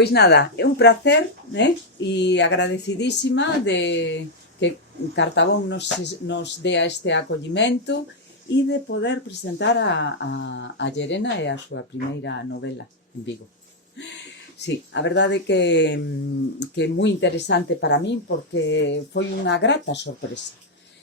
Pois nada, é un placer, e agradecidísima de que Cartabón nos dea este acollimento e de poder presentar a Llerena e a súa primeira novela en Vigo. Sí, a verdade que é moi interesante para min porque foi unha grata sorpresa.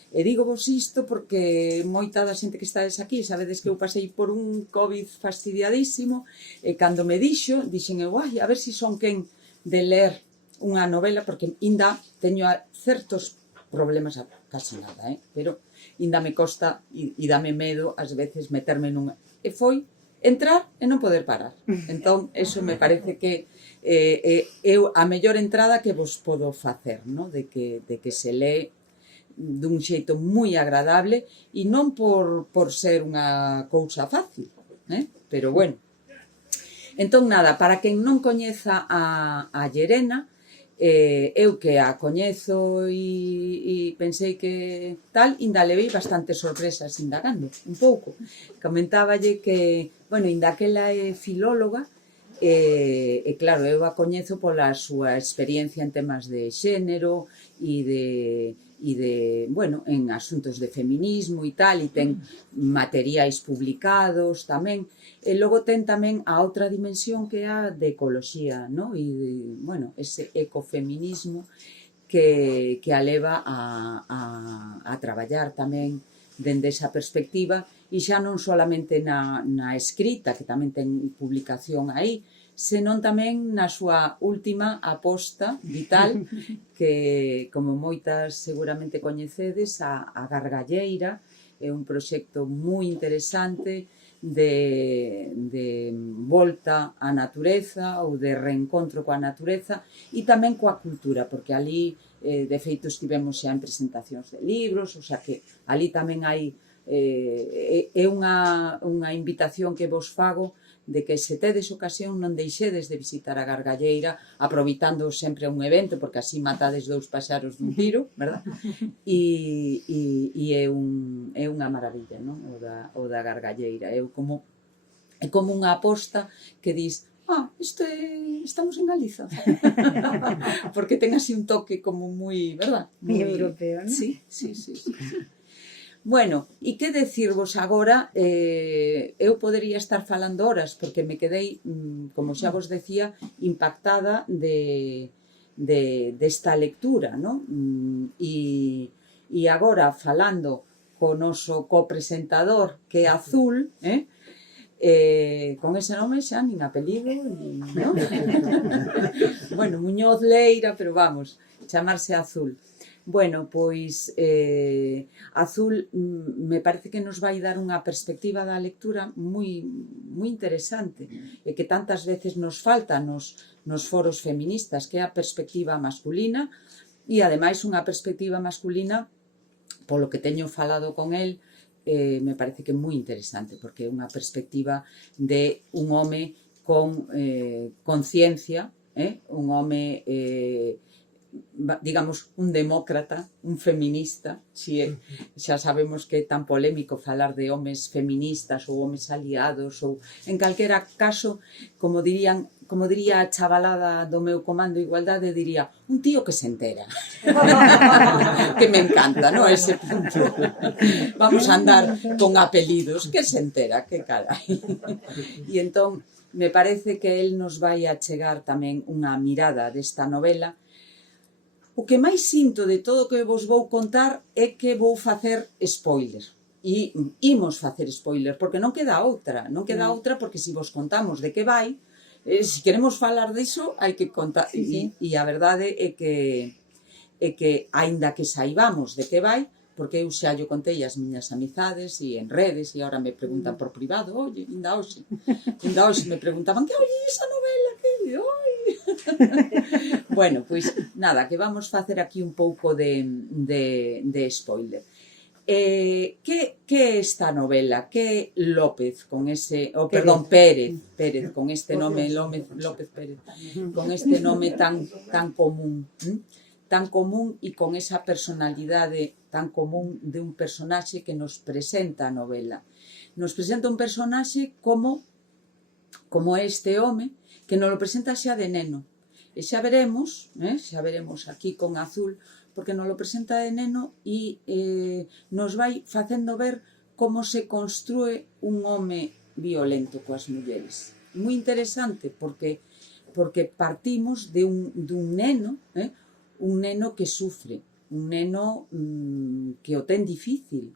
E digo vos isto porque moita da xente que estades aquí sabedes que eu pasei por un COVID fastidiadísimo e cando me dixen eu, a ver se son quen de ler unha novela, porque ainda teño certos problemas, casi nada, pero ainda me costa e dame medo ás veces meterme nunha... E foi entrar e non poder parar. Entón, eso me parece que é a mellor entrada que vos podo facer, de que se lee dun xeito moi agradable e non por ser unha cousa fácil, pero bueno. Entón, nada, para quen non coñeza a Llerena, eu que a coñezo e pensei que tal, ainda levei bastantes sorpresas indagando, un pouco. Comentáballe que, bueno, ainda que ela é filóloga, e claro, eu a coñezo pola súa experiencia en temas de xénero e de, bueno, en asuntos de feminismo e tal, e ten materiais publicados tamén, e logo ten tamén a outra dimensión que é a de ecoloxía, e, bueno, ese ecofeminismo que a leva a traballar tamén dende esa perspectiva, e xa non solamente na escrita, que tamén ten publicación aí, senón tamén na súa última aposta vital, que, como moitas seguramente coñecedes, a Gargalleira, é un proxecto moi interesante de volta á natureza ou de reencontro coa natureza e tamén coa cultura, porque ali, de feito, estivemos xa en presentacións de libros, o sea que ali tamén hai, é unha invitación que vos fago de que se tedes ocasión non deixedes de visitar a Gargalleira, aproveitando sempre un evento, porque así matades dous paxaros dun tiro, verdad? E é unha maravilla, o da Gargalleira. É como unha aposta que dis, estamos en Galiza. Porque ten así un toque como moi, verdad? Moi europeo, non? Sí. Bueno, e que decirvos agora, eu podería estar falando horas, porque me quedei, como xa vos decía, impactada desta lectura, e agora falando co noso copresentador, que é Azul, con ese nome xa nin apelido, bueno, Muñoz Leira, pero vamos, chamarse Azul. Bueno, pois Azul me parece que nos vai dar unha perspectiva da lectura moi interesante e que tantas veces nos falta nos foros feministas, que é a perspectiva masculina e ademais unha perspectiva masculina, polo que teño falado con el, me parece que é moi interesante porque é unha perspectiva de un home con conciencia, un home digamos, un demócrata, un feminista, xa sabemos que é tan polémico falar de homes feministas ou homes aliados, ou en calquera caso, como diría a chavalada do meu comando Igualdade, diría, un tío que se entera. Que me encanta, ese punto. Vamos a andar con apelidos, que se entera, que carai. E entón, me parece que el nos vai a chegar tamén unha mirada desta novela. O que máis sinto de todo o que vos vou contar é que vou facer spoiler. E imos facer spoiler, porque non queda outra. Non queda outra porque se vos contamos de que vai, se queremos falar diso, hai que contar. E a verdade é que, aínda que saibamos de que vai, porque eu xa yo contei as miñas amizades e en redes, e agora me preguntan por privado, oye, ainda hoxe me preguntaban, que oye, esa novela, que oi... Bueno, pois nada, que vamos facer aquí un pouco de spoiler. Que é esta novela? Que é López con ese... perdón, Pérez con este nome, López Pérez, con este nome tan común, e con esa personalidade tan común de un personaxe que nos presenta a novela. Nos presenta un personaxe como este home que nos lo presenta xa de neno. E xa veremos aquí con azul, porque nos lo presenta de neno e nos vai facendo ver como se construe un home violento coas mulleres. Moi interesante, porque partimos dun neno, un neno que sufre, un neno que o ten difícil.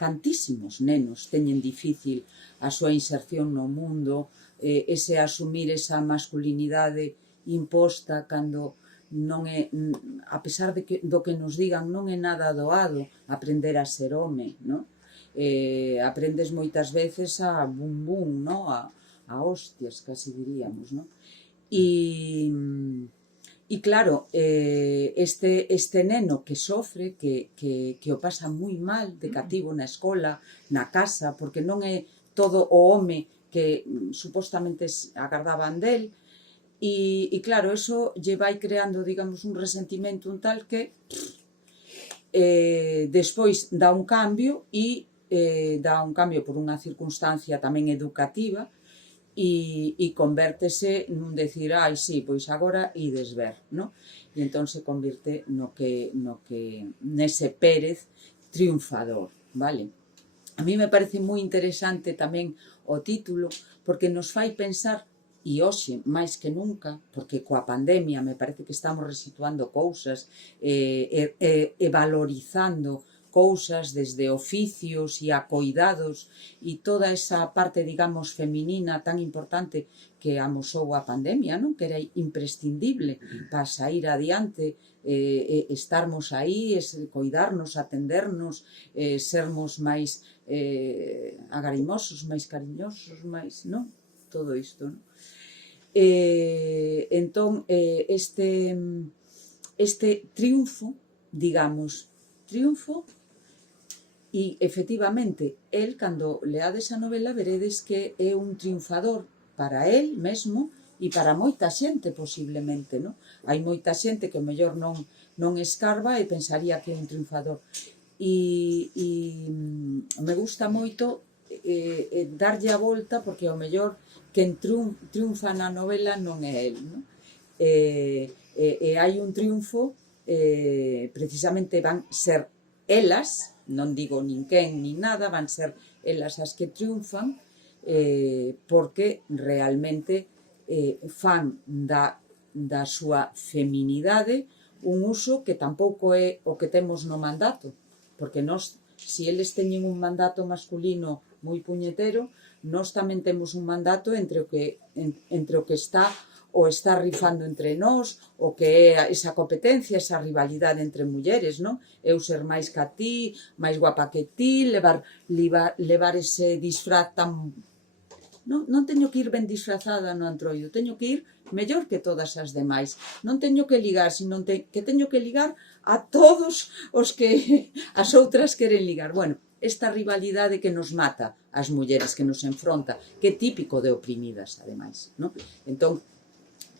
Cantísimos nenos teñen difícil a súa inserción no mundo, ese asumir esa masculinidade imposta cando non é, a pesar do que nos digan, non é nada doado aprender a ser home, non? Aprendes moitas veces a bum bum, non? A hostias, casi diríamos, non? E claro, este neno que sofre, que o pasa moi mal de cativo na escola, na casa, porque non é todo o home que supostamente agardaban del, e claro, eso lle vai creando, digamos, un resentimento un tal que despois dá un cambio por unha circunstancia tamén educativa, e convértese nun decir, ai, sí, pois agora ides ver, non? E entón se convirte nese Pérez triunfador, vale? A mí me parece moi interesante tamén o título, porque nos fai pensar, e hoxe, máis que nunca, porque coa pandemia me parece que estamos resituando cousas e valorizando cousas desde oficios e a coidados e toda esa parte, digamos, feminina tan importante que amosou a pandemia, non? Que era imprescindible para sair adiante, estarmos aí, coidarnos, atendernos, sermos máis agarimosos, máis cariñosos, máis, non? Todo isto, non? Entón, este triunfo, digamos, e efectivamente, el, cando leades a novela, veredes que é un triunfador para el mesmo e para moita xente, posiblemente, non? Hai moita xente que o mellor non escarba e pensaría que é un triunfador. E me gusta moito darlle a volta, porque o mellor quen triunfa na novela non é el, non? E hai un triunfo, precisamente van ser elas, non digo nin quen nin nada, van ser elas as que triunfan, porque realmente fan da súa feminidade un uso que tampouco é o que temos no mandato, porque nós, se eles teñen un mandato masculino moi puñetero, nós tamén temos un mandato entre o que está rifando entre nós, o que é esa competencia, esa rivalidade entre mulleres, non? Eu ser máis que a ti, máis guapa que ti, levar ese disfraz tan... Non teño que ir ben disfrazada no Antroido, teño que ir mellor que todas as demais. Non teño que ligar, sino que teño que ligar a todos os que as outras queren ligar. Bueno, esta rivalidade que nos mata as mulleres, que nos enfronta, que é típico de oprimidas, ademais, non? Entón,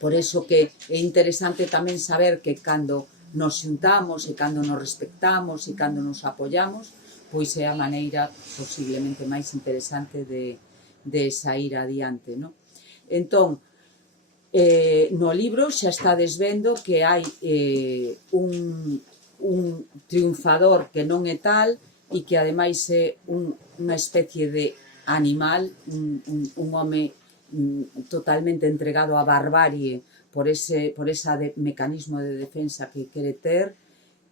por iso que é interesante tamén saber que cando nos xuntamos e cando nos respectamos e cando nos apoiamos, pois é a maneira posiblemente máis interesante de sair adiante, non? Entón, no libro xa estades vendo que hai un triunfador que non é tal e que ademais é unha especie de animal, un home totalmente entregado á barbarie por ese mecanismo de defensa que quere ter,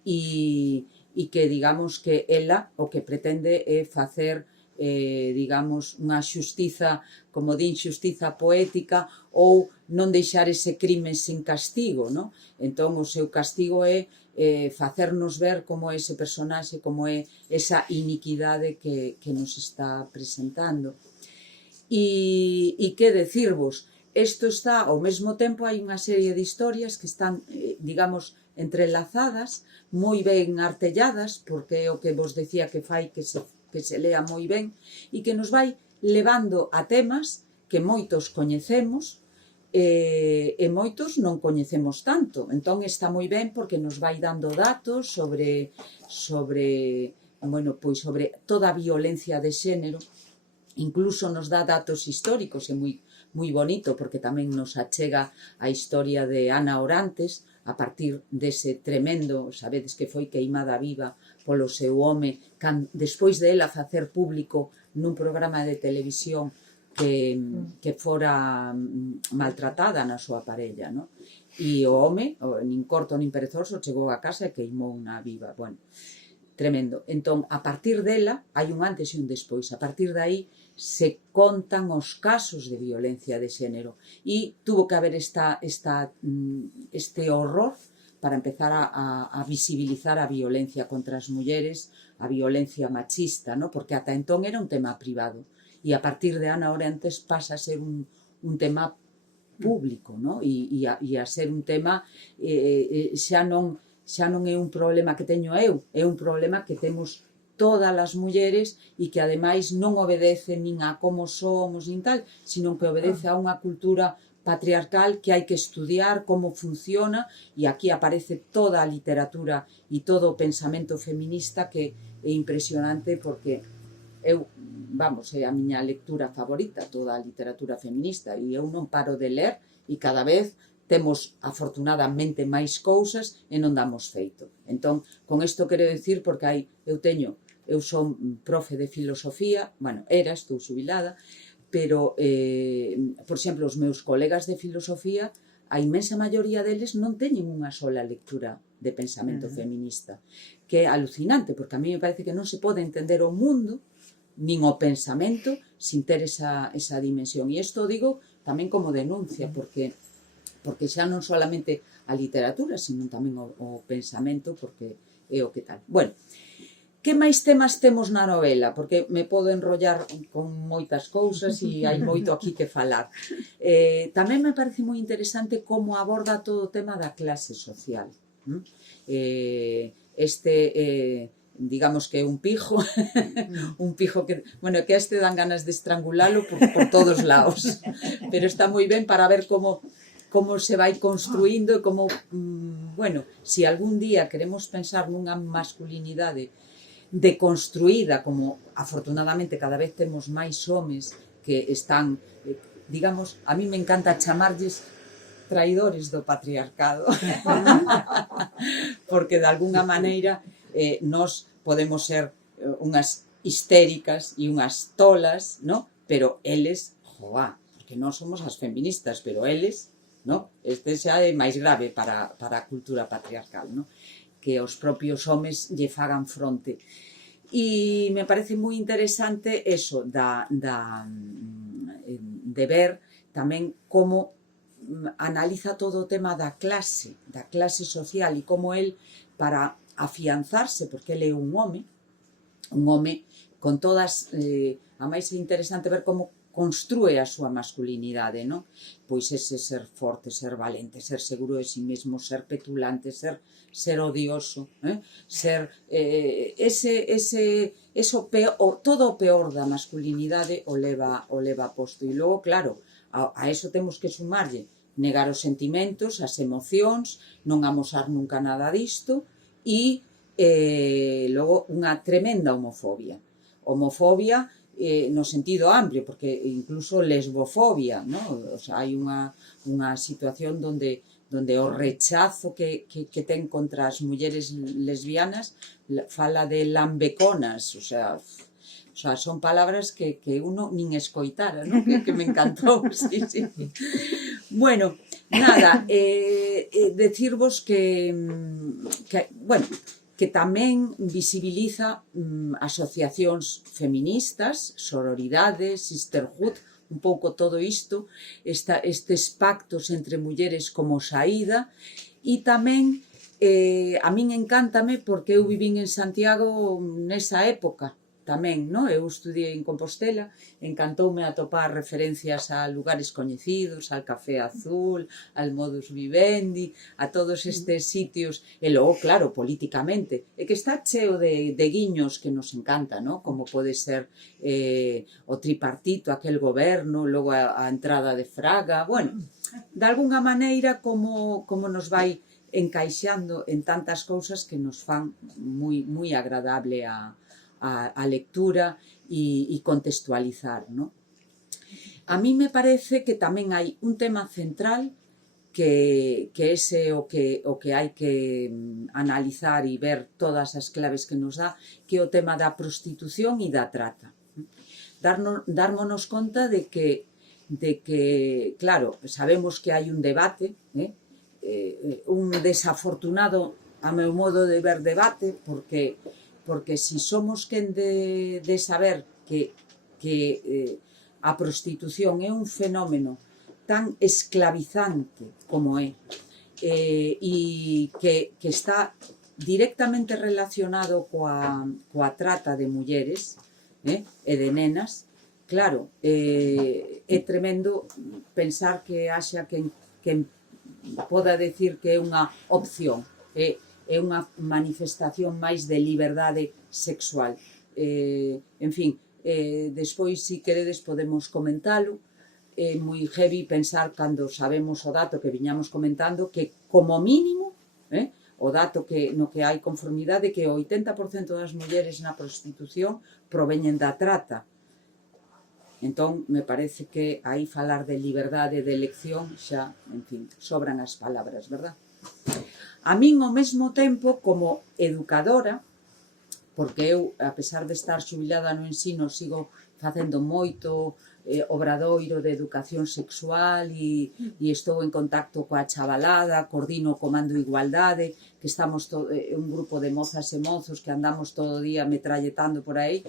e que, digamos, que ela o que pretende é facer, digamos, unha xustiza, como din, xustiza poética, ou non deixar ese crime sin castigo, non? Entón, o seu castigo é facernos ver como é ese personaxe, como é esa iniquidade que nos está presentando. E que decirvos, isto está, ao mesmo tempo, hai unha serie de historias que están, digamos, entrelazadas, moi ben artelladas, porque é o que vos decía que fai que se lea moi ben, e que nos vai levando a temas que moitos coñecemos e moitos non coñecemos tanto. Entón está moi ben porque nos vai dando datos sobre toda a violencia de xénero, incluso nos dá datos históricos, é moi moi bonito, porque tamén nos achega a historia de Ana Orantes, a partir dese tremendo, sabedes que foi queimada viva polo seu home, despois de ela facer público nun programa de televisión que fora maltratada na súa parella, non? E o home, nin corto nin perezoso, chegou a casa e queimou unha viva. Bueno, tremendo. Entón, a partir dela, hai un antes e un despois. A partir de aí se contan os casos de violencia de xénero. E tuvo que haber este horror para empezar a visibilizar a violencia contra as mulleres, a violencia machista, ¿no? Porque ata entón era un tema privado. E a partir de Ana Orantes pasa a ser un tema público, ¿no? E a ser un tema xa non é un problema que teño eu, é un problema que temos todas as mulleres e que ademais non obedece nin a como somos nin tal, sino que obedece a unha cultura patriarcal que hai que estudiar como funciona, e aquí aparece toda a literatura e todo o pensamento feminista que é impresionante, porque eu, vamos, é a miña lectura favorita, toda a literatura feminista, e eu non paro de ler, e cada vez temos afortunadamente máis cousas e non damos feito. Entón, con isto quero dicir, porque eu son profe de filosofía, bueno, estou xubilada, pero, por exemplo, os meus colegas de filosofía, a inmensa maioría deles non teñen unha sola lectura de pensamento feminista, que é alucinante, porque a mí me parece que non se pode entender o mundo nin o pensamento sin ter esa dimensión. E isto digo tamén como denuncia, porque xa non solamente a literatura, sino tamén o pensamento, porque é o que tal. Bueno, que máis temas temos na novela? Porque me podo enrollar con moitas cousas e hai moito aquí que falar. Tamén me parece moi interesante como aborda todo o tema da clase social. Digamos que é un pijo, un pijo que, bueno, que dan ganas de estrangulalo por todos lados, pero está moi ben para ver como se vai construindo e como, bueno, se algún día queremos pensar nunha masculinidade deconstruída, como afortunadamente cada vez temos máis homes que están, digamos, a mí me encanta chamarlles traidores do patriarcado, porque de alguna maneira nós podemos ser unhas histéricas e unhas tolas, ¿no? Pero eles, joá, porque nós somos as feministas, pero eles, ¿no? Este xa é máis grave para a cultura patriarcal, ¿no? Que os propios homes lle fagan fronte. E me parece moi interesante eso de ver tamén como analiza todo o tema da clase social, e como el, para afianzarse, porque ele é un home con todas, a máis é interesante ver como construe a súa masculinidade, non? Pois ese ser forte, ser valente, ser seguro de si mesmo, ser petulante, ser odioso, ser todo o peor da masculinidade o leva posto. E logo, claro, a eso temos que sumarlle negar os sentimentos, as emocións, non amosar nunca nada disto, e logo unha tremenda homofobia. Homofobia no sentido amplio, porque incluso lesbofobia, ¿no? O sea, hai unha situación donde o rechazo que ten contra as mulleres lesbianas fala de lambeconas, o sea, son palabras que uno nin escoitara, ¿no? Que me encantou, sí. Bueno, nada, decirvos que tamén visibiliza asociacións feministas, sororidades, sisterhood, un pouco todo isto, estes pactos entre mulleres como saída, e tamén a min encántame porque eu vivín en Santiago nesa época tamén, non? Eu estudiei en Compostela, encantoume atopar referencias a lugares coñecidos, al Café Azul, al Modus Vivendi, a todos estes sitios, e logo, claro, políticamente, e que está cheo de guiños que nos encanta, non? Como pode ser o tripartito, aquel goberno, logo a entrada de Fraga, bueno, de alguna maneira como nos vai encaixando en tantas cousas que nos fan moi agradable a lectura e contextualizar, non? a mí me parece que tamén hai un tema central que ese o que hai que analizar e ver todas as claves que nos dá, que é o tema da prostitución e da trata. Dármonos conta de que, claro, sabemos que hai un debate, un desafortunado, a meu modo de ver, debate, porque si somos quen de saber que a prostitución é un fenómeno tan esclavizante como é, e que está directamente relacionado coa trata de mulleres e de nenas, claro, é tremendo pensar que haxa quen poda decir que é unha opción, é unha manifestación máis de liberdade sexual. En fin, despois, se queredes, podemos comentalo. É moi heavy pensar cando sabemos o dato que viñamos comentando que, como mínimo, o dato no que hai conformidade, que o 80% das mulleres na prostitución proveñen da trata. Entón, me parece que aí falar de liberdade de elección xa, en fin, sobran as palabras, verdad? A min, ao mesmo tempo, como educadora, porque eu, a pesar de estar xubilada no ensino, sigo facendo moito obradoiro de educación sexual e estou en contacto coa chavalada, coordino o Comando Igualdade, que estamos un grupo de mozas e mozos que andamos todo o día metralletando por aí,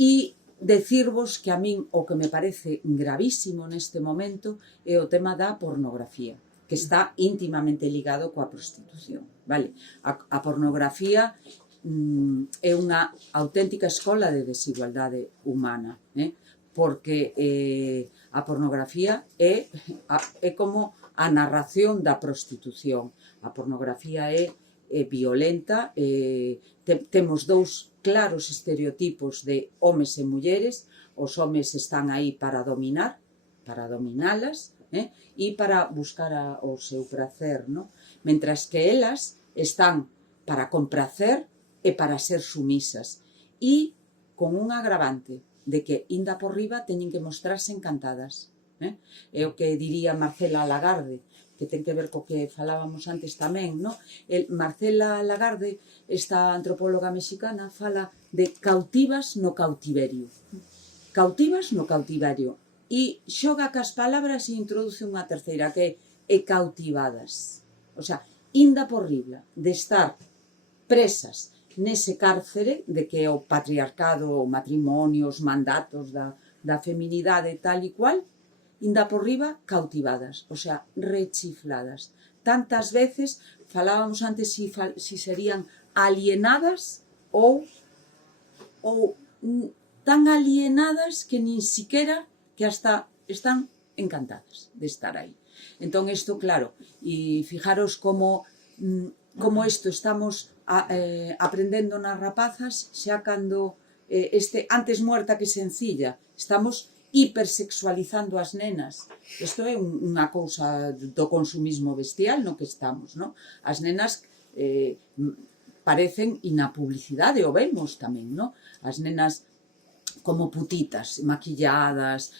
e decirvos que a min o que me parece gravísimo neste momento é o tema da pornografía, que está íntimamente ligado coa prostitución, vale? A pornografía é unha auténtica escola de desigualdade humana, porque a pornografía é como a narración da prostitución. A pornografía é violenta, temos dous claros estereotipos de homes e mulleres. Os homes están aí para dominar, para dominalas, e para buscar o seu prazer, mentras que elas están para compracer e para ser sumisas, e con un agravante de que, inda por riba, teñen que mostrarse encantadas. É o que diría Marcela Lagarde, que ten que ver co que falábamos antes tamén, non? Marcela Lagarde, esta antropóloga mexicana, fala de cautivas no cautiverio. Cautivas no cautiverio. E xoga cas palabras e introduce unha terceira, que é cautivadas. O sea, inda por riba de estar presas nese cárcere de que é o patriarcado, o matrimonio, os mandatos da feminidade tal e cual, inda por riba cautivadas, o sea, rechifladas. Tantas veces, falábamos antes si serían alienadas ou tan alienadas que nin siquiera, que hasta están encantadas de estar aí. Entón, isto, claro, e fijaros como isto estamos aprendendo nas rapazas xa cando antes muerta que sencilla, estamos hipersexualizando as nenas. Isto é unha cousa do consumismo bestial no que estamos, non? As nenas parecen, e na publicidade o vemos tamén, non? As nenas como putitas, maquilladas,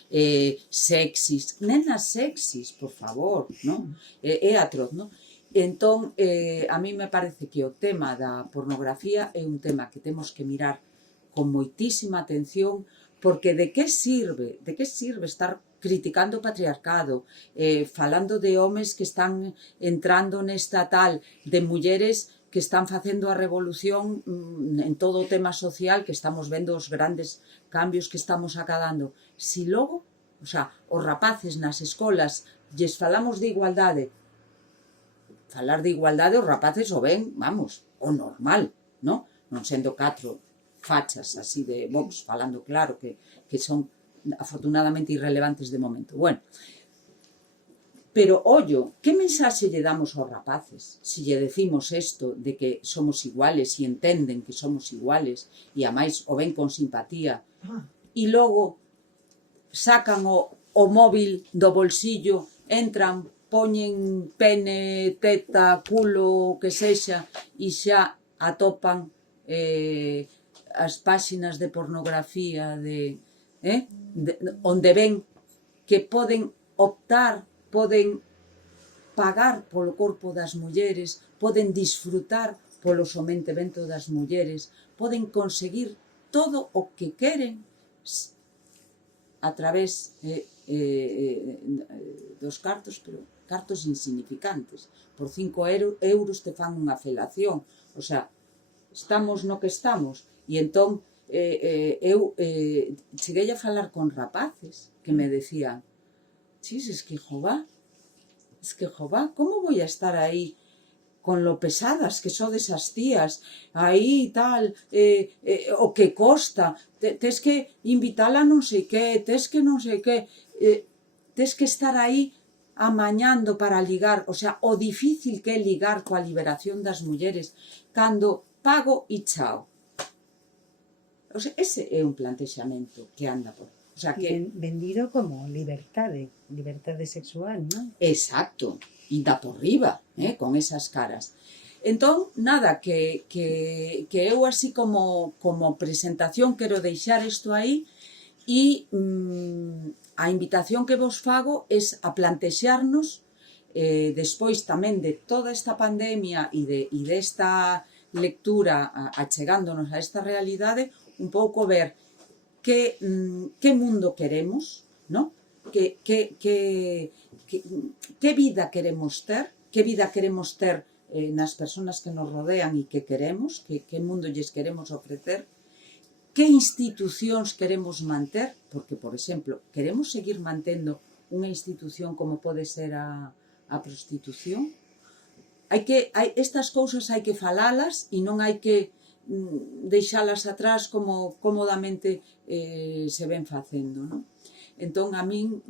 sexys, nenas sexys, por favor, non? É atroz, non? Entón, a mí me parece que o tema da pornografía é un tema que temos que mirar con moitísima atención, porque de que sirve estar criticando o patriarcado, falando de homes que están entrando nesta tal, de mulleres que están facendo a revolución en todo o tema social, que estamos vendo os grandes cambios que estamos acadando. Si logo, o sea, os rapaces nas escolas lles falamos de igualdade, falar de igualdade os rapaces o ven, vamos, o normal, non? Non sendo 4 fachas así de Vox falando claro que son afortunadamente irrelevantes de momento. Bueno, pero, ollo, que mensaxe lle damos aos rapaces se lle decimos isto de que somos iguales e entenden que somos iguales e a máis o ven con simpatía e logo sacan o móvil do bolsillo, entran, poñen pene, teta, culo, o que sexa, e xa atopan as páxinas de pornografía onde ven que poden optar, poden pagar polo corpo das mulleres, poden disfrutar polo sometemento das mulleres, poden conseguir todo o que queren a través dos cartos, pero cartos insignificantes. Por 5 euros te fan unha felación. O sea, estamos no que estamos. E entón, eu cheguei a falar con rapaces que me decían: chis, es que jová, como voy a estar aí con lo pesadas que sodes as tías, aí tal, o que costa, tes que invitala non sei que, tes que non sei que, tes que estar aí amañando para ligar, o sea, o difícil que é ligar coa liberación das mulleres, cando pago e chao. O sea, ese é un plantexamento que anda por... O sea, que... vendido como libertade sexual, non? Exacto, e da por riba, con esas caras. Entón, nada, que eu así como presentación quero deixar isto aí e a invitación que vos fago é a plantexarnos despois tamén de toda esta pandemia e desta lectura achegándonos a esta realidade, un pouco ver que mundo queremos, ¿no? Que vida queremos ter nas persoas que nos rodean e que queremos, que mundo lles queremos ofrecer, que institucións queremos manter, porque, por exemplo, queremos seguir mantendo unha institución como pode ser a prostitución. Estas cousas hai que falalas e non hai que deixalas atrás como cómodamente se ven facendo, non? Entón, a min,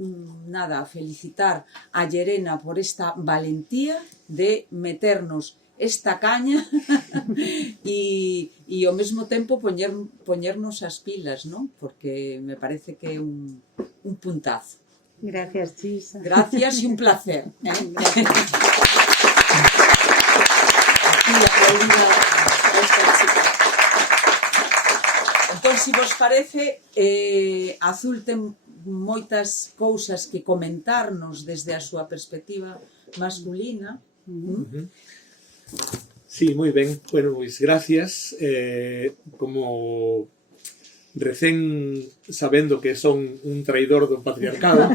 nada, felicitar a Llerena por esta valentía de meternos esta caña e ao mesmo tempo poñernos as pilas, non? Porque me parece que é un puntazo. Gracias, Chisa. Gracias e un placer. Entón, se vos parece, Azul ten moitas cousas que comentarnos desde a súa perspectiva masculina. Sí, moi ben. Bueno, pois gracias. Como recén sabendo que son un traidor do patriarcado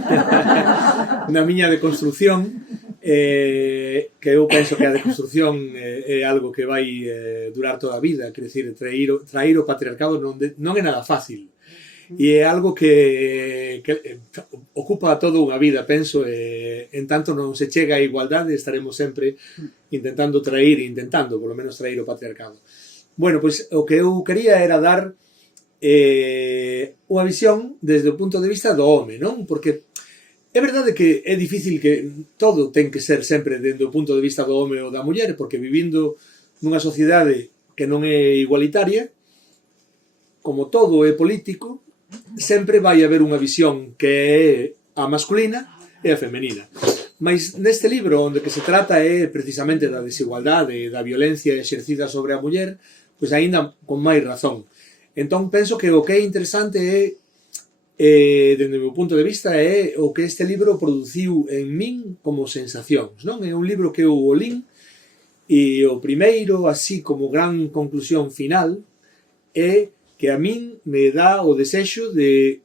na miña deconstrucción, que eu penso que a deconstrucción é algo que vai durar toda a vida, quer dizer, trair o patriarcado non é nada fácil. E é algo que ocupa toda unha vida, penso, en tanto non se chega a igualdade, estaremos sempre intentando, polo menos trair o patriarcado. Bueno, pois o que eu quería era dar unha visión desde o punto de vista do home, non? Porque é verdade que é difícil que todo ten que ser sempre desde o punto de vista do home ou da muller, porque vivindo nunha sociedade que non é igualitaria, como todo é político, sempre vai haber unha visión que é a masculina e a femenina. Mas neste libro, onde que se trata é precisamente da desigualdade e da violencia exercida sobre a muller, pois aínda con máis razón. Entón, penso que o que é interesante é, dende o meu punto de vista, é o que este libro produciu en min como sensacións, non? É un libro que eu o lín e o primeiro, así como gran conclusión final, é que a min me dá o desexo de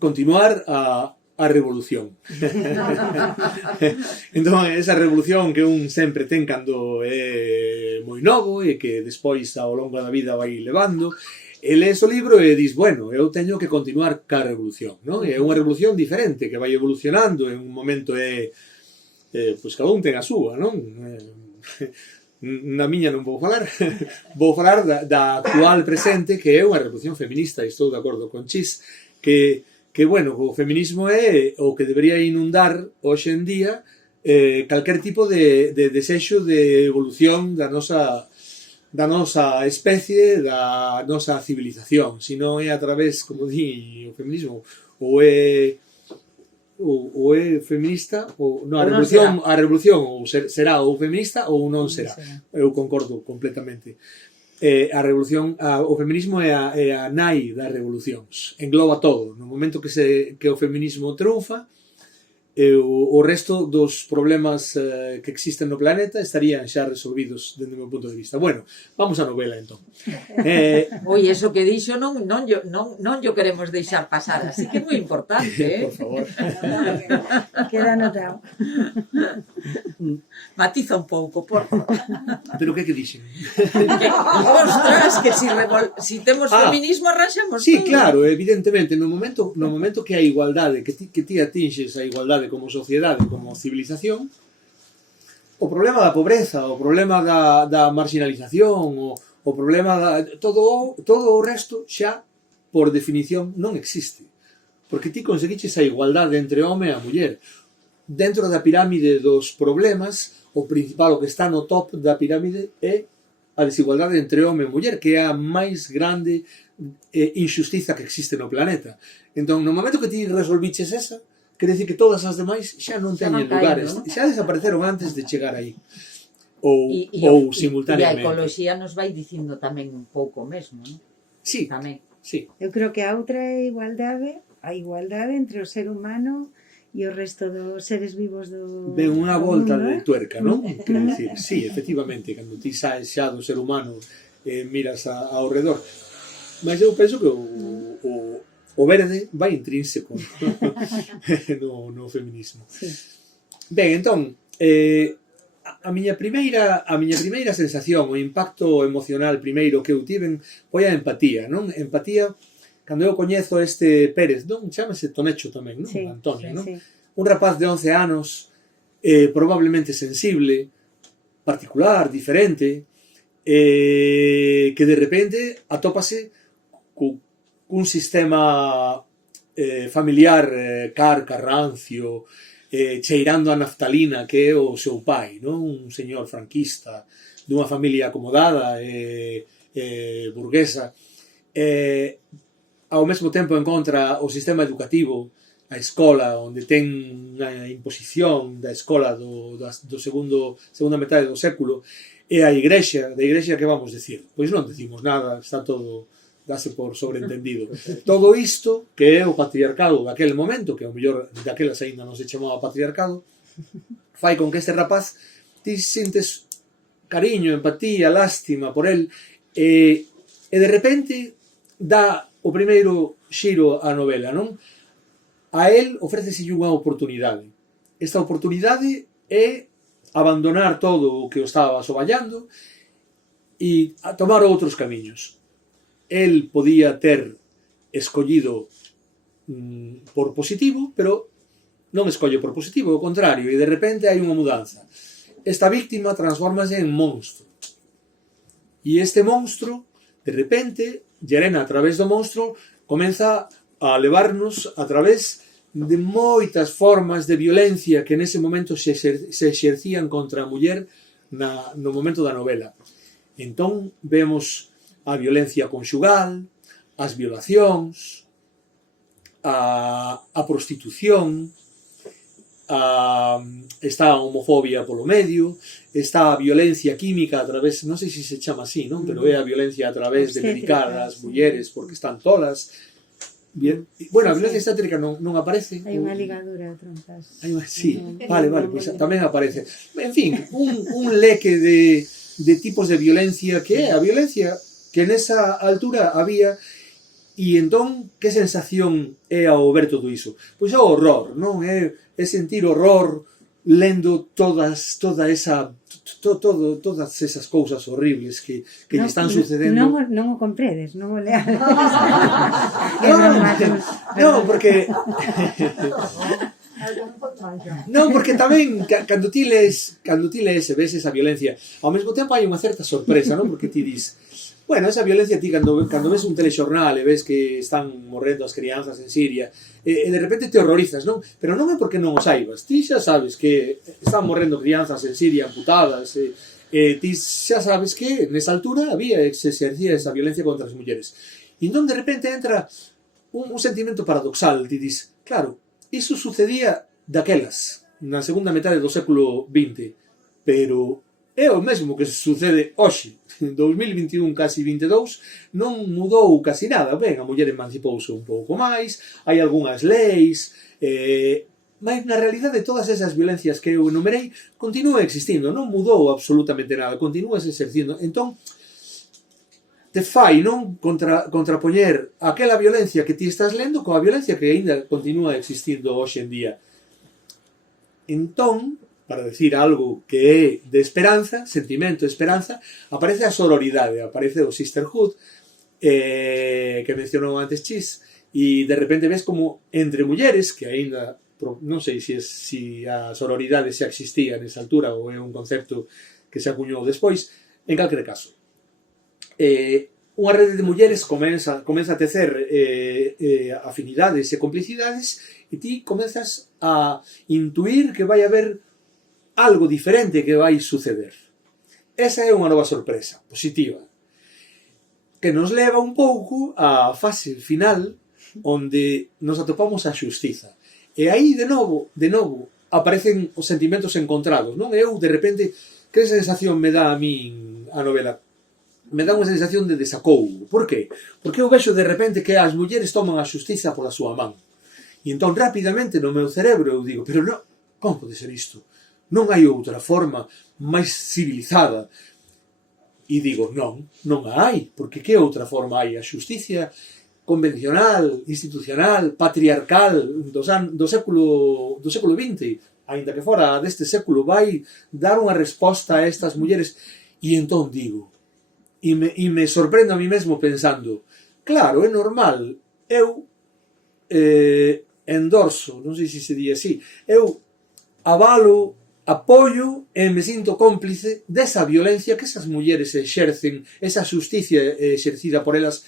continuar a revolución. Entón, esa revolución que un sempre ten cando é moi novo e que despois ao longo da vida vai levando, e lees o libro e dis, bueno, eu teño que continuar ca revolución, non? É unha revolución diferente que vai evolucionando, en un momento pois cada un ten a súa, non? Na miña non vou falar, vou falar da actual presente, que é unha revolución feminista, e estou de acordo con Chis, que bueno, o feminismo é o que debería inundar hoxe en día calquer tipo de desexo de evolución da nosa especie, da nosa civilización, se non é a través, como di o feminismo, ou é feminista ou non, a revolución ou será ou feminista ou non será. Eu concordo completamente. A revolución, o feminismo é a nai das revolucións, engloba todo. No momento que o feminismo triunfa, o resto dos problemas que existen no planeta estarían xa resolvidos dende o meu punto de vista. Bueno, vamos á novela, entón. Oi, eso que dixo non yo queremos deixar pasar, así que é moi importante, Por favor. Queda anotado. Matiza un pouco, por favor. Pero que dixen? Ostras, que si temos feminismo arranxamos Sí, todo. claro, evidentemente, no momento que hai igualdade, que ti atinxes a igualdade como sociedade, como civilización, o problema da pobreza, o problema da marginalización, o problema todo o resto xa, por definición, non existe. Porque ti conseguiches a igualdade entre home e a muller. Dentro da pirámide dos problemas, o principal, o que está no top da pirámide é a desigualdade entre home e muller, que é a máis grande injustiza que existe no planeta. Entón, no momento que ti resolviches esa, quer dicir que todas as demais xa non teñen lugares, xa desapareceron antes de chegar aí. Ou simultaneamente. E a ecoloxía nos vai dicindo tamén un pouco mesmo, non? Sí, Tamén. sí. Eu creo que a outra é a igualdade entre o ser humano e o resto dos seres vivos do Ven unha volta mundo, de tuerca, non? Quer dicir, sí, efectivamente, cando ti saes xa do ser humano miras ao redor. Mas eu penso que o verde vai intrínseco no feminismo. Sí. Ben, entón, a miña primeira sensación, o impacto emocional primeiro que eu tiven foi a empatía, non? Empatía, cando eu coñezo este Pérez, non? Chámase Tonecho tamén, non? Sí, Antonio, non? sí. Un rapaz de 11 anos, probablemente sensible, particular, diferente, que de repente atópase cun sistema familiar rancio, cheirando a naftalina que é o seu pai, non? Un señor franquista dunha familia acomodada burguesa, ao mesmo tempo encontra o sistema educativo, a escola, onde ten a imposición da escola do segunda metade do século, e a igrexa, da igrexa que vamos decir? Pois non decimos nada, está todo dase por sobreentendido. Todo isto, que é o patriarcado daquele momento, que ao mellor daquelas aínda non se chamaba patriarcado, fai con que este rapaz ti sintes cariño, empatía, lástima por el, e de repente dá o primeiro xiro á novela, non? A él ofrécese unha oportunidade. Esta oportunidade é abandonar todo o que o estaba soballando e a tomar outros camiños. El podía ter escollido por positivo, pero non escolle por positivo, ao contrario, e de repente hai unha mudanza. Esta víctima transformase en monstro. E este monstro, de repente, Llerena, a través do monstro, comeza a levarnos a través de moitas formas de violencia que nese momento se exercían contra a muller no momento da novela. Entón, vemos a violencia conxugal, as violacións, a prostitución, está a homofobia polo medio, está a violencia química a través, non sei se chama así, non? Pero é a violencia a través de medicar as mulleres porque están tolas. Bien. Bueno, a violencia estétrica non aparece. Hai unha ligadura de trompas. Sí, vale, pois tamén aparece. En fin, un leque de tipos de violencia que é a violencia que nesa altura había. E entón, que sensación é ao ver todo iso? Pois é o horror, non? É sentir horror lendo todas esas cousas horribles que lle están sucedendo. Non o compredes, non o leas. Non, porque... Non, porque tamén cando ti lees e ves esa violencia, ao mesmo tempo hai unha certa sorpresa, non? Porque ti dis, bueno, esa violencia ti cando ves un telexornal e ves que están morrendo as crianzas en Siria e de repente te horrorizas, non? Pero non é porque non o saibas, ti xa sabes que están morrendo crianzas en Siria amputadas ti xa sabes que nesa altura se exercía esa violencia contra as mulleres. E entón de repente entra un sentimento paradoxal, ti dis, claro, iso sucedía daquelas, na segunda metade do século XX, pero é o mesmo que sucede hoxe. En 2021, casi 22, non mudou casi nada. Ben, a muller emancipouse un pouco máis, hai algunhas leis, mas na realidade todas esas violencias que eu enumerei continúan existindo, non mudou absolutamente nada, continúas exercindo. Entón, te fai non contrapoñer aquela violencia que ti estás lendo coa violencia que aínda continúa existindo hoxe en día. Entón, para decir algo que é de esperanza, sentimento de esperanza, aparece a sororidade, aparece o sisterhood, que mencionou antes Chis, e de repente ves como entre mulleres, que aínda non sei se a sororidade xa existía nesa altura ou é un concepto que se acuñou despois, en calquer caso. Unha rede de mulleres comeza a tecer afinidades e complicidades e ti comezas a intuir que vai haber algo diferente que vai suceder. Esa é unha nova sorpresa, positiva, que nos leva un pouco á fase final onde nos atopamos a xustiza. E aí, de novo, aparecen os sentimentos encontrados, non? Eu, de repente, que sensación me dá a min a novela? Me dá unha sensación de desacougo. Por qué? Porque eu vexo, de repente, que as mulleres toman a xustiza pola súa man. E entón, rapidamente, no meu cerebro, eu digo, pero non, como pode ser isto? Non hai outra forma máis civilizada. E digo, non a hai, porque que outra forma hai? A xusticia convencional, institucional, patriarcal do século XX, aínda que fora deste século, vai dar unha resposta a estas mulleres. E entón digo, e me sorprendo a mí mesmo pensando, claro, é normal, eu endorso, non sei se se di así, eu avalo, apoio e me sinto cómplice desa violencia que esas mulleres exercen, esa xusticia exercida por elas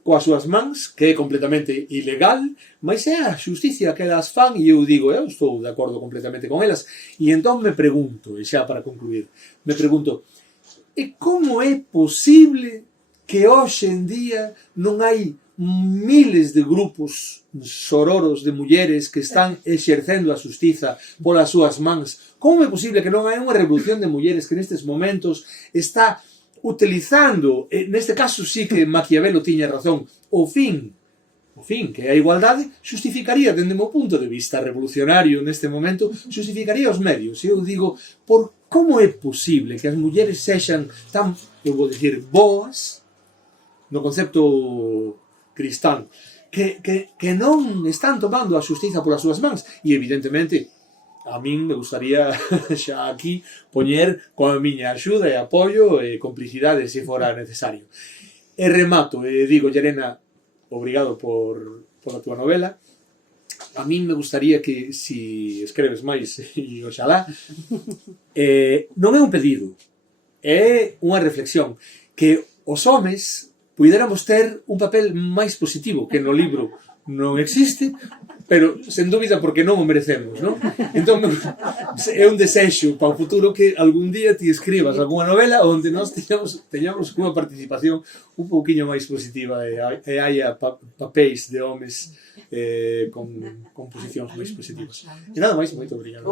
coas súas mans, que é completamente ilegal, mas é a xusticia que elas fan e eu digo, eu estou de acordo completamente con elas. E entón me pregunto, e xa para concluir, me pregunto, e como é posible que hoxe en día non hai miles de grupos sororos de mulleres que están exercendo a xustiza polas súas mans? Como é posible que non hai unha revolución de mulleres que nestes momentos está utilizando, neste caso sí que Maquiavelo tiña razón, o fin, que a igualdade xustificaría, dende o meu punto de vista revolucionario neste momento, xustificaría os medios. Eu digo, por como é posible que as mulleres sexan tan, eu vou dicir, boas, no concepto cristán, que non están tomando a xustiza polas súas mans, e evidentemente a min me gustaría xa aquí poñer coa miña axuda e apoio e complicidade se fora necesario. E remato, e digo, Llerena, obrigado por a túa novela. A min me gustaría que, si escreves máis, e oxalá, non é un pedido, é unha reflexión, que os homes puidéramos ter un papel máis positivo, que no libro non existe, pero sen dúbida porque non o merecemos, non? Entón é un desexo para o futuro que algún día ti escribas algunha novela onde nós teñamos unha participación un pouquiño máis positiva e haya papéis de homes con posicións máis positivas. E nada máis, moito obrigado.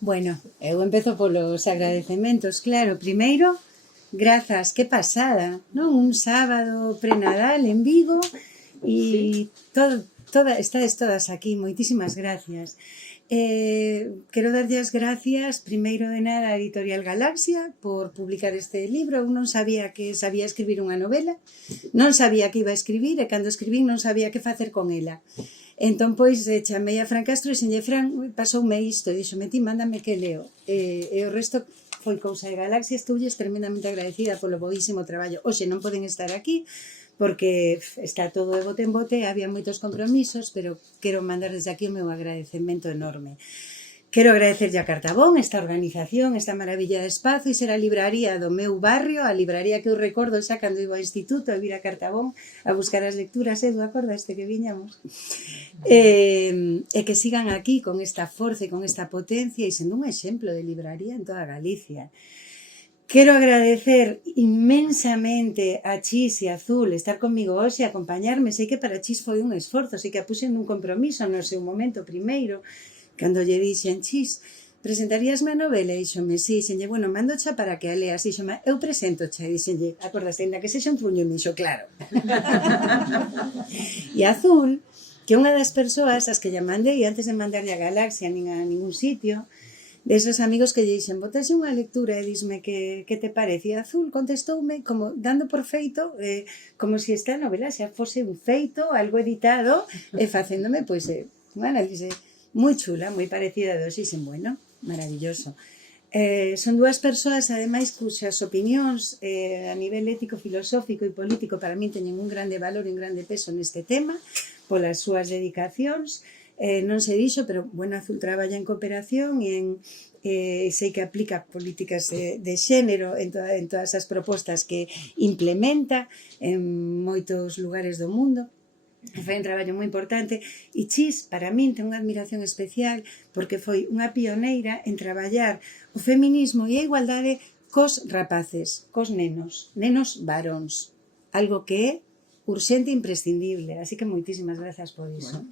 Bueno, eu empezo polos agradecementos, claro. Primeiro, grazas, que pasada, non? Un sábado pre-Nadal en Vigo e estades todas aquí, moitísimas gracias. Quero darlle as gracias, primeiro de nada, a Editorial Galaxia por publicar este libro. Eu non sabía que sabía escribir unha novela, non sabía que iba a escribir e cando escribín non sabía que facer con ela. Entón, pois, chamei a Fran Castro e xenlle, Fran, pasoume isto, e dixome, ti, mándame que leo. E o resto foi cousa de Galaxia, estoulles tremendamente agradecida polo boísimo traballo. Oxe, non poden estar aquí, porque está todo de bote en bote, había moitos compromisos, pero quero mandar desde aquí o meu agradecemento enorme. Quero agradecerlle a Cartabón esta organización, esta maravilla de espazo, e ser a libraría do meu barrio, a libraría que eu recordo xa cando iba ao instituto a vir a Cartabón a buscar as lecturas, Edu, acordaste que viñamos? E que sigan aquí con esta forza e con esta potencia e sendo un exemplo de libraría en toda Galicia. Quero agradecer inmensamente a Chis e a Azul estar comigo hoxe, acompañarme. Sei que para Chis foi un esforzo, sei que a puxen un compromiso no seu momento primeiro, cando lle dixen, Chis, presentaríasme a novela? E dixome, sí, dixenlle, bueno, mando xa para que a leas. Dixome, eu presento xa, e dixenlle, acordaste, ainda que sexa un truño, e dixo, claro. E Azul, que unha das persoas as que lle mandei antes de mandarlle a Galaxia nin a ningún sitio, desos amigos que lle dixen, botase unha lectura e disme que te parece. E Azul contestoume como dando por feito, como se esta novela xa fose un feito, algo editado, e facéndome, pois, unha análise moi chula, moi parecida a dos, dixen, bueno, maravilloso. Son dúas persoas, ademais, cuxas opinións a nivel ético, filosófico e político para min teñen un grande valor e un grande peso neste tema, polas súas dedicacións. Non se dixo, pero bueno, Azul traballa en cooperación e sei que aplica políticas de xénero en todas as propostas que implementa en moitos lugares do mundo. Foi un traballo moi importante e Chis, para min, ten unha admiración especial porque foi unha pioneira en traballar o feminismo e a igualdade cos rapaces, cos nenos varóns, algo que é urxente e imprescindible, así que moitísimas grazas por iso.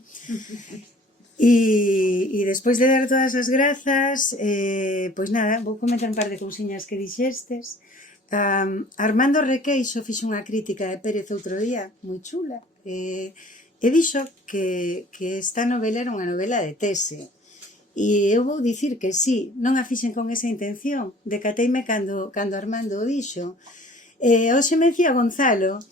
E despois de dar todas as grazas, pois nada, vou comentar un par de cousiñas que dixestes. Armando Requeixo fixo unha crítica de Pérez outro día, moi chula, e dixo que esta novela era unha novela de tese. E eu vou dicir que sí, non a fixen con esa intención, decateime cando Armando o dixo. Hoxe me decía Gonzalo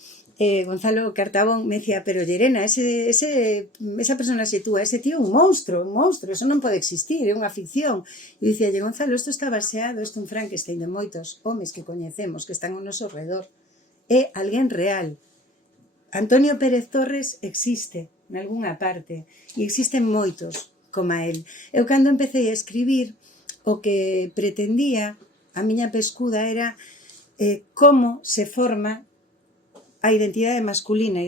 Cartabón, me decía, pero Llerena, esa persona xetúa, ese tío é un monstro, eso non pode existir, é unha ficción. E dicía, Gonzalo, isto está baseado, isto é un Frankenstein de moitos homes que coñecemos, que están ao noso redor. É alguén real. Antonio Pérez Torres existe en algunha parte, e existen moitos como a él. Eu cando empecé a escribir, o que pretendía, a miña pescuda era como se forma a identidade masculina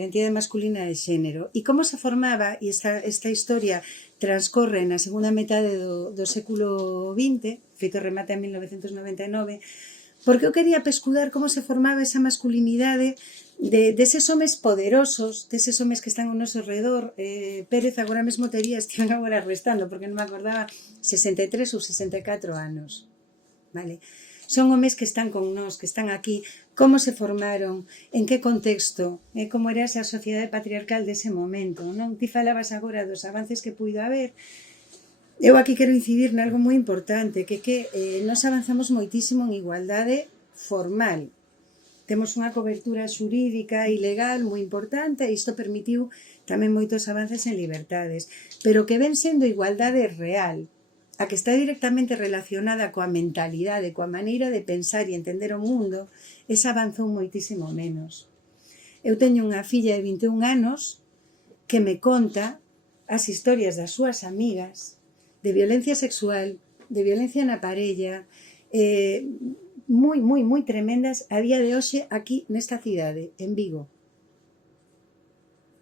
de xénero. E como se formaba, e esta historia transcorre na segunda metade do século XX, feito remate en 1999, porque eu quería pescudar como se formaba esa masculinidade deses homes poderosos, deses homes que están ao noso redor. Pérez agora mesmo tería, estiven agora restando, porque non me acordaba, 63 ou 64 anos. Vale? Son homes que están con nós, que están aquí. Como se formaron? En que contexto? Como era esa sociedade patriarcal dese momento? Non? Ti falabas agora dos avances que puido haber. Eu aquí quero incidir nalgo moi importante, que nós avanzamos moitísimo en igualdade formal. Temos unha cobertura xurídica e legal moi importante e isto permitiu tamén moitos avances en libertades. Pero que ven sendo igualdade real, a que está directamente relacionada coa mentalidade, coa maneira de pensar e entender o mundo, esa avanzou moitísimo menos. Eu teño unha filla de 21 anos que me conta as historias das súas amigas de violencia sexual, de violencia na parella, moi tremendas a día de hoxe aquí nesta cidade, en Vigo.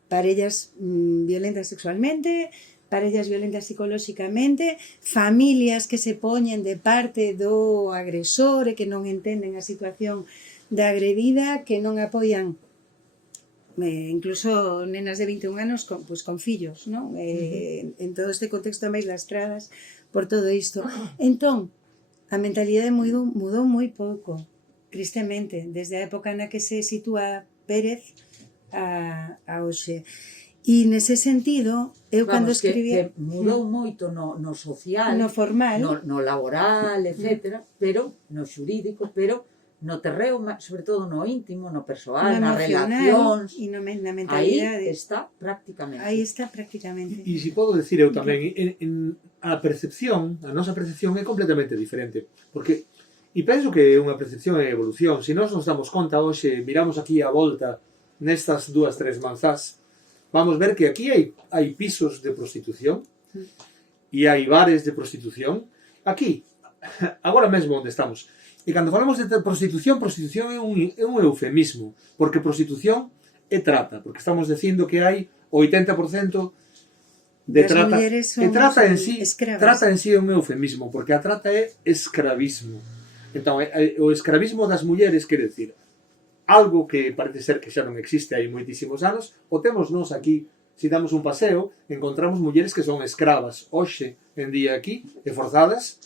Parellas violentas sexualmente, parellas violentas psicolóxicamente, familias que se poñen de parte do agresor e que non entenden a situación da agredida, que non apoian, incluso nenas de 21 anos con fillos, non? En todo este contexto máis lastradas por todo isto. Entón, a mentalidade mudou moi pouco, tristemente, desde a época na que se sitúa Pérez a hoxe. E nese sentido, eu cando escribía... Que mudou moito no social, no formal, no laboral, etc., pero no xurídico, pero no terreo, sobre todo no íntimo, no persoal, nas relacións, e na mentalidade. Aí está prácticamente. E se podo decir eu tamén, a percepción, a nosa percepción é completamente diferente, porque, e penso que é unha percepción en evolución, se nós nos damos conta hoxe, miramos aquí a volta nestas 2-3 manzás, vamos ver que aquí hai pisos de prostitución e hai bares de prostitución. Aquí, agora mesmo onde estamos. E cando falamos de prostitución é un eufemismo, porque prostitución é trata, porque estamos dicindo que hai 80% de trata. E trata en sí é un eufemismo, porque a trata é escravismo. Entón, o escravismo das mulleres quere decir algo que parece ser que xa non existe hai moitísimos anos, o temos nós aquí, se damos un paseo, encontramos mulleres que son escravas hoxe en día aquí, e forzadas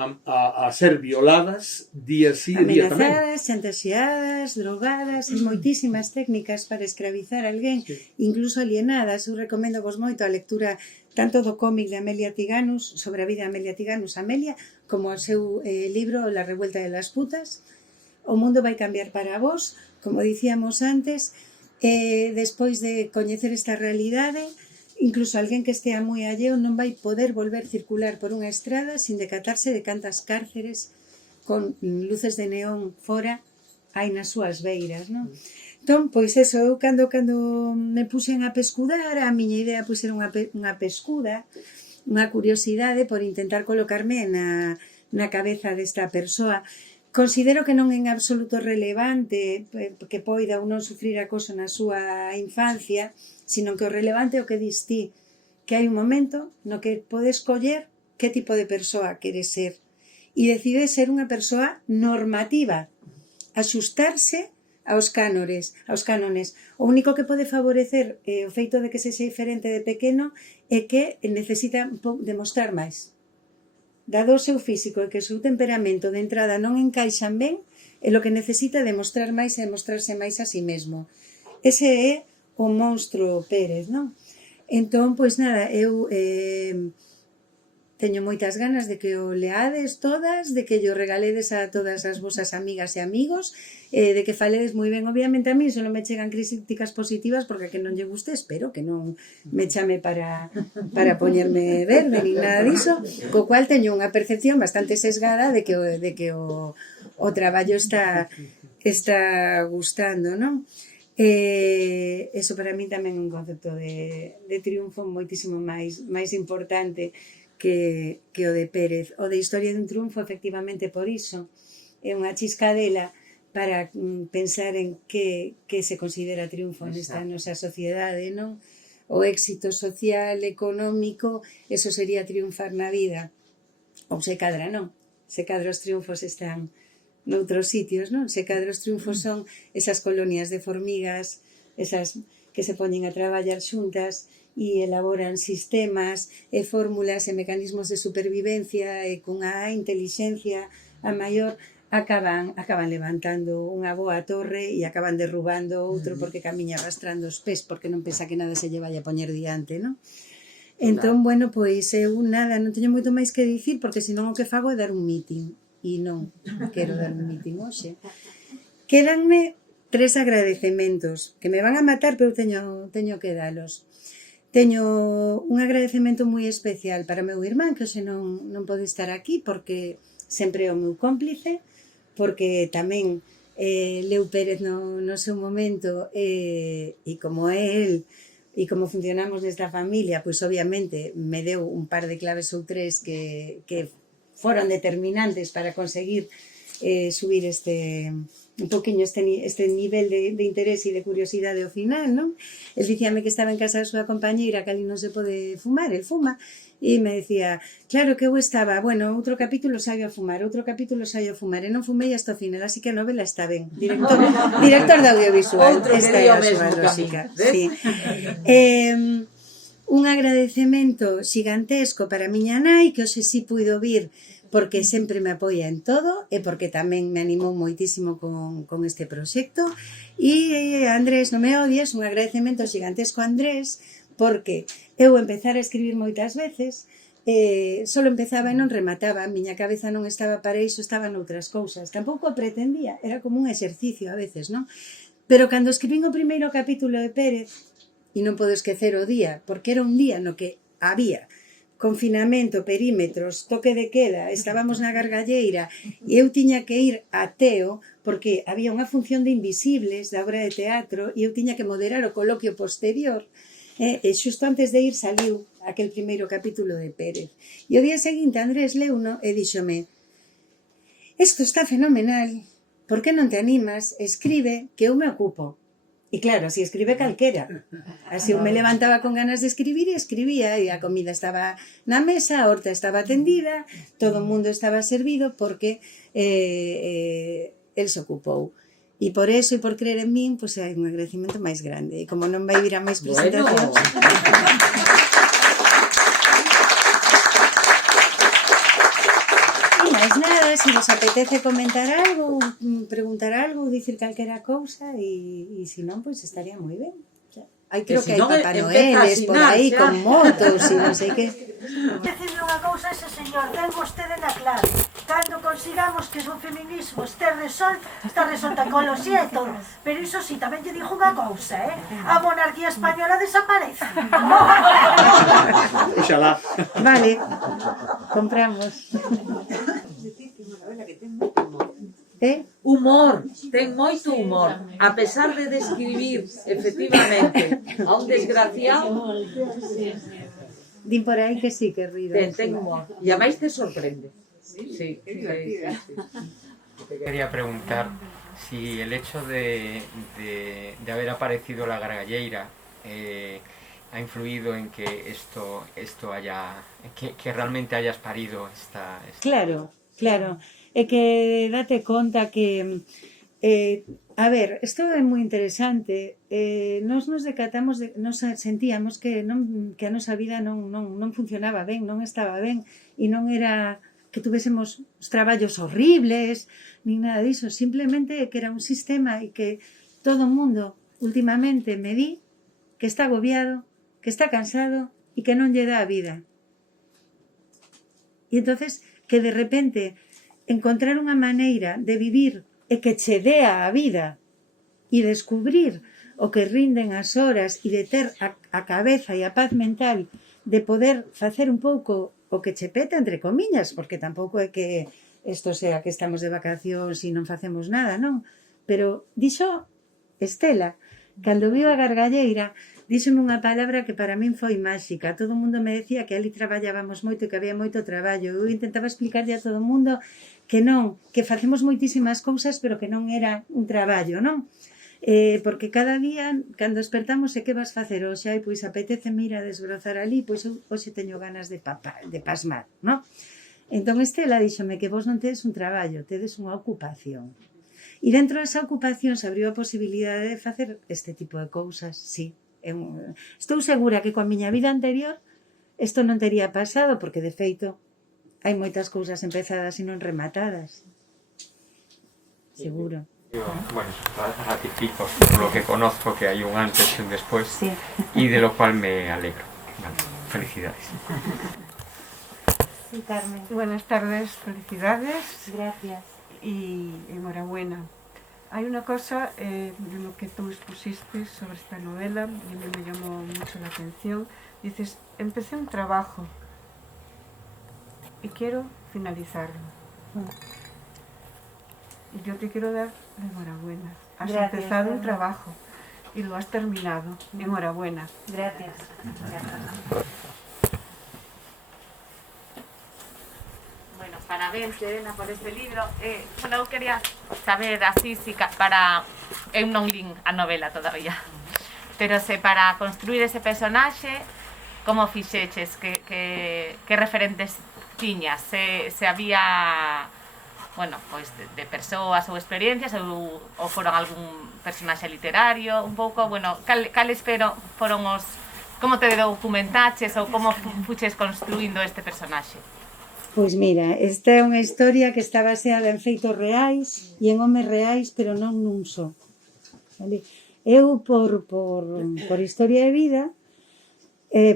a ser violadas día sí e día tamén. Amenazadas, chantaxeadas, drogadas, e moitísimas técnicas para escravizar a alguén, incluso alienadas. Eu recomendo vos moito a lectura tanto do cómic de Amelia Tiganus, sobre a vida de Amelia Tiganus, Amelia, como o seu libro La revuelta de las putas. O mundo vai cambiar para vos, como dicíamos antes, despois de coñecer esta realidade, incluso alguén que estea moi alleo non vai poder volver circular por unha estrada sin decatarse de cantas cárceres con luces de neón fora hai nas súas beiras, non? Entón, pois eso, eu cando me puxen a pescudar, a miña idea pois era unha pescuda, unha curiosidade por intentar colocarme na cabeza desta persoa. Considero que non é en absoluto relevante que poida ou non sufrir acoso na súa infancia, sino que o relevante é o que dis ti, que hai un momento no que podes coller que tipo de persoa queres ser e decides ser unha persoa normativa, axustarse aos cánones. O único que pode favorecer o feito de que sexa diferente de pequeno é que necesita demostrar máis. Dado o seu físico e que o seu temperamento de entrada non encaixan ben, é o que necesita demostrar máis e demostrarse máis a si mesmo. Ese é o monstro Pérez, non? Entón, pois nada, eu teño moitas ganas de que o leades todas, de que yo regaledes a todas as vosas amigas e amigos, de que faledes moi ben. Obviamente a mí só me chegan críticas positivas porque a que non lle guste, espero que non me chame para poñerme verde ni nada diso, co cual teño unha percepción bastante sesgada de que o traballo está gustando, non? Eso para mí tamén é un concepto de triunfo moitísimo máis importante que o de Pérez. O de Historia dun triunfo, efectivamente, por iso é unha chiscadela para pensar en que se considera triunfo nesta nosa sociedade, non? O éxito social, económico, eso sería triunfar na vida. Ou se cadra non. Se cadra os triunfos están noutros sitios, non? Se cadra os triunfos son esas colonias de formigas, esas que se poñen a traballar xuntas e elaboran sistemas e fórmulas e mecanismos de supervivencia e cunha intelixencia a maior acaban levantando unha boa torre e acaban derrubando outro porque camiña arrastrando os pés porque non pensa que nada se lle vai a poñer diante, non? Entón, bueno, pois eu nada, non teño moito máis que dicir porque senón o que fago é dar un meeting e non quero dar un meeting hoxe. Quédanme 3 agradecementos que me van a matar, pero teño que dalos. Teño un agradecemento moi especial para o meu irmán, que hoxe non pode estar aquí, porque sempre é o meu cómplice, porque tamén leu Pérez no seu momento, e como é el, e como funcionamos nesta familia, pois obviamente me deu un par de claves ou 3 que foron determinantes para conseguir subir un poquinho este nivel de interés e de curiosidade ao final, non? El dicíame que estaba en casa da súa compañeira, que ali non se pode fumar, el fuma, e me decía, claro que eu estaba, bueno, outro capítulo saio a fumar, e non fumei hasta o final, así que a novela está ben. Director de audiovisual, esta é a súa lógica. Sí. Un agradecemento xigantesco para a miña nai, que hoxe sí puido vir porque sempre me apoia en todo e porque tamén me animou moitísimo con este proxecto. E Andrés, non me odies, un agradecemento xigantesco a Andrés, porque eu empezar a escribir moitas veces, solo empezaba e non remataba, a miña cabeza non estaba para iso, estaba noutras cousas, tampouco pretendía, era como un exercicio a veces, non? Pero cando escribín o primeiro capítulo de Pérez, e non podo esquecer o día, porque era un día no que había confinamento, perímetros, toque de queda, estábamos na gargalleira e eu tiña que ir a Teo porque había unha función de Invisibles da obra de teatro e eu tiña que moderar o coloquio posterior e xusto antes de ir saliu aquel primeiro capítulo de Pérez e o día seguinte Andrés leuno e díxome isto está fenomenal, por que non te animas? Escribe que eu me ocupo. E claro, así escribe calquera. Así eu me levantaba con ganas de escribir e escribía, e a comida estaba na mesa, a horta estaba tendida, todo o mundo estaba servido porque el se ocupou. E por eso, e por creer en min, pois hai un agradecimento máis grande. E como non vai vir a máis presentacións... se vos apetece comentar algo, preguntar algo, dicir calquera cousa, e se non, pois estaría moi ben. Hai creo que hai Papá Noeles por aí con motos e non sei que. Decirle unha cousa a ese señor, ten vostede na clave. Cando consigamos que o feminismo este resolto, está resolta a ecoloxía e todo. Pero iso sí, tamén lle dixo unha cousa, a monarquía española desaparece. Oxalá. Vale, compramos. Humor, ten moito humor. A pesar de describir, efectivamente, a un desgraciado, Din por aí que sí, que rido. ten humor. E a máis te sorprende. Sí. Quería preguntar si el hecho de haber aparecido la gargalleira ha influido en que esto haya, que realmente hayas parido esta... Claro. É que date conta que a ver, isto é moi interesante. Nos decatamos, nos sentíamos que a nosa vida non funcionaba ben, non estaba ben, e non era que tuvésemos os traballos horribles, nin nada diso, simplemente que era un sistema e que todo o mundo últimamente me di que está agobiado, que está cansado e que non lle dá a vida. E entonces que de repente encontrar unha maneira de vivir e que che dea a vida e descubrir o que rinden as horas e de ter a cabeza e a paz mental de poder facer un pouco o que che peta, entre comiñas, porque tampouco é que isto sea que estamos de vacacións e non facemos nada, non? Pero dixo Estela, cando viu a gargalleira, díxome unha palabra que para min foi máxica. Todo o mundo me decía que ali traballábamos moito e que había moito traballo. Eu intentaba explicarlle a todo o mundo que non, que facemos moitísimas cousas, pero que non era un traballo, non? Porque cada día, cando despertamos, e que vas facer hoxe? Ai, pois apetece ir a desbrozar ali, pois hoxe teño ganas de pasmar, non? Entón Estela díxome que vos non tedes un traballo, tedes unha ocupación. E dentro desa ocupación se abriu a posibilidade de facer este tipo de cousas, sí. Estou segura que coa miña vida anterior isto non tería pasado, porque de feito hai moitas cousas empezadas e non rematadas. Seguro. Yo, bueno, ratifico por lo que conozco que hay un antes y un después, sí, y de lo cual me alegro. Vale, felicidades. Sí, Carmen. Buenas tardes, felicidades. Gracias. Y enhorabuena. Hay una cosa de lo que tú expusiste sobre esta novela, y a mí me llamó mucho la atención. Dices, empecé un trabajo y quiero finalizarlo. Y yo te quiero dar la enhorabuena. Has empezado un trabajo y lo has terminado. Enhorabuena. Gracias. Bueno, parabéns, Elena, por este libro. Bueno, eu quería saber así, si para... Eu non lín a novela todavía. Pero se para construir ese personaxe, como fixeches? Que referentes tiñas? Se había... Bueno, pois de persoas ou experiencias ou foron algún personaxe literario, un pouco, bueno, cales foron os... Como te documentaches ou como fuches construindo este personaxe? Pois mira, esta é unha historia que está baseada en feitos reais e en homes reais, pero non nun só. Vale? Eu, por historia de vida,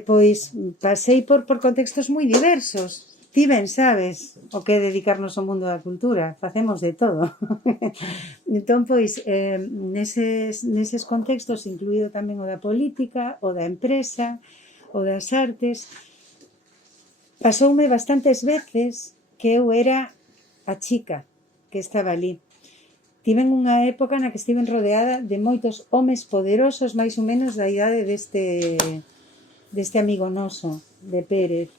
pois pasei por contextos moi diversos. Ti ben sabes o que é dedicarnos ao mundo da cultura, facemos de todo. Entón, pois, neses contextos, incluído tamén o da política, o da empresa, o das artes, pasoume bastantes veces que eu era a chica que estaba ali. Tiven unha época na que estiven rodeada de moitos homes poderosos, máis ou menos da idade deste amigo noso, de Pérez.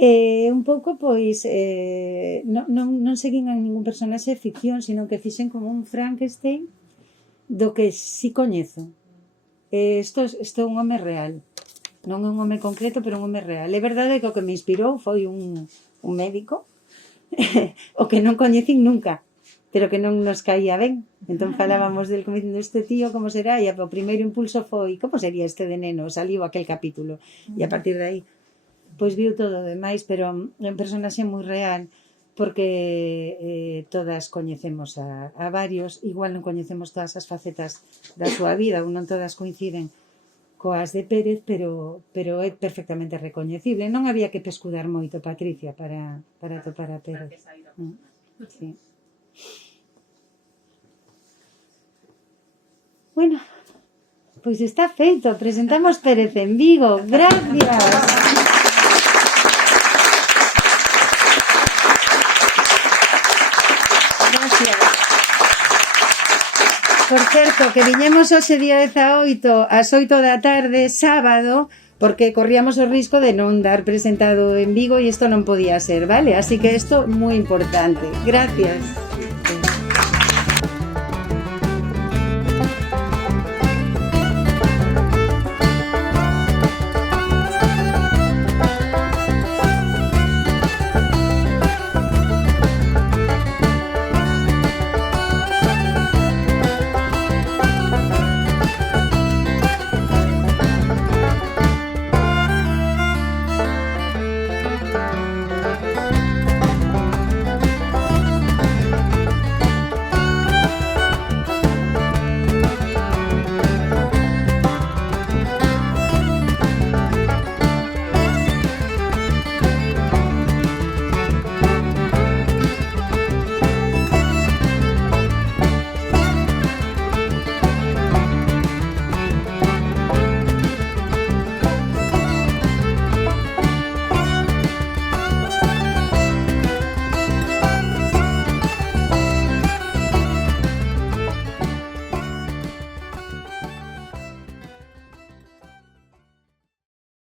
Un pouco, pois, non seguín a ningún personaxe de ficción, sino que fixen como un Frankenstein do que si coñezo. Isto é un home real. Non é un home concreto, pero un home real. É verdade que o que me inspirou foi un médico, o que non coñecín nunca, pero que non nos caía ben. Entón falábamos del como dicindo, este tío como será? E o primeiro impulso foi, como sería este de neno? Saliu aquel capítulo. E a partir de aí, pois viu todo o demais, pero é un personaxe moi real, porque todas coñecemos a varios, igual non coñecemos todas as facetas da súa vida, ou non todas coinciden coas de Pérez, pero é perfectamente recoñecible. Non había que pescudar moito, Patricia, para topar a Pérez. Sí. Bueno, pois está feito. Presentamos Pérez en Vigo. Gracias. Por certo, que viñemos hoxe día 18 ás 8 da tarde, sábado, porque corríamos o risco de non dar presentado en Vigo e isto non podía ser, vale? Así que isto moi importante. Gracias.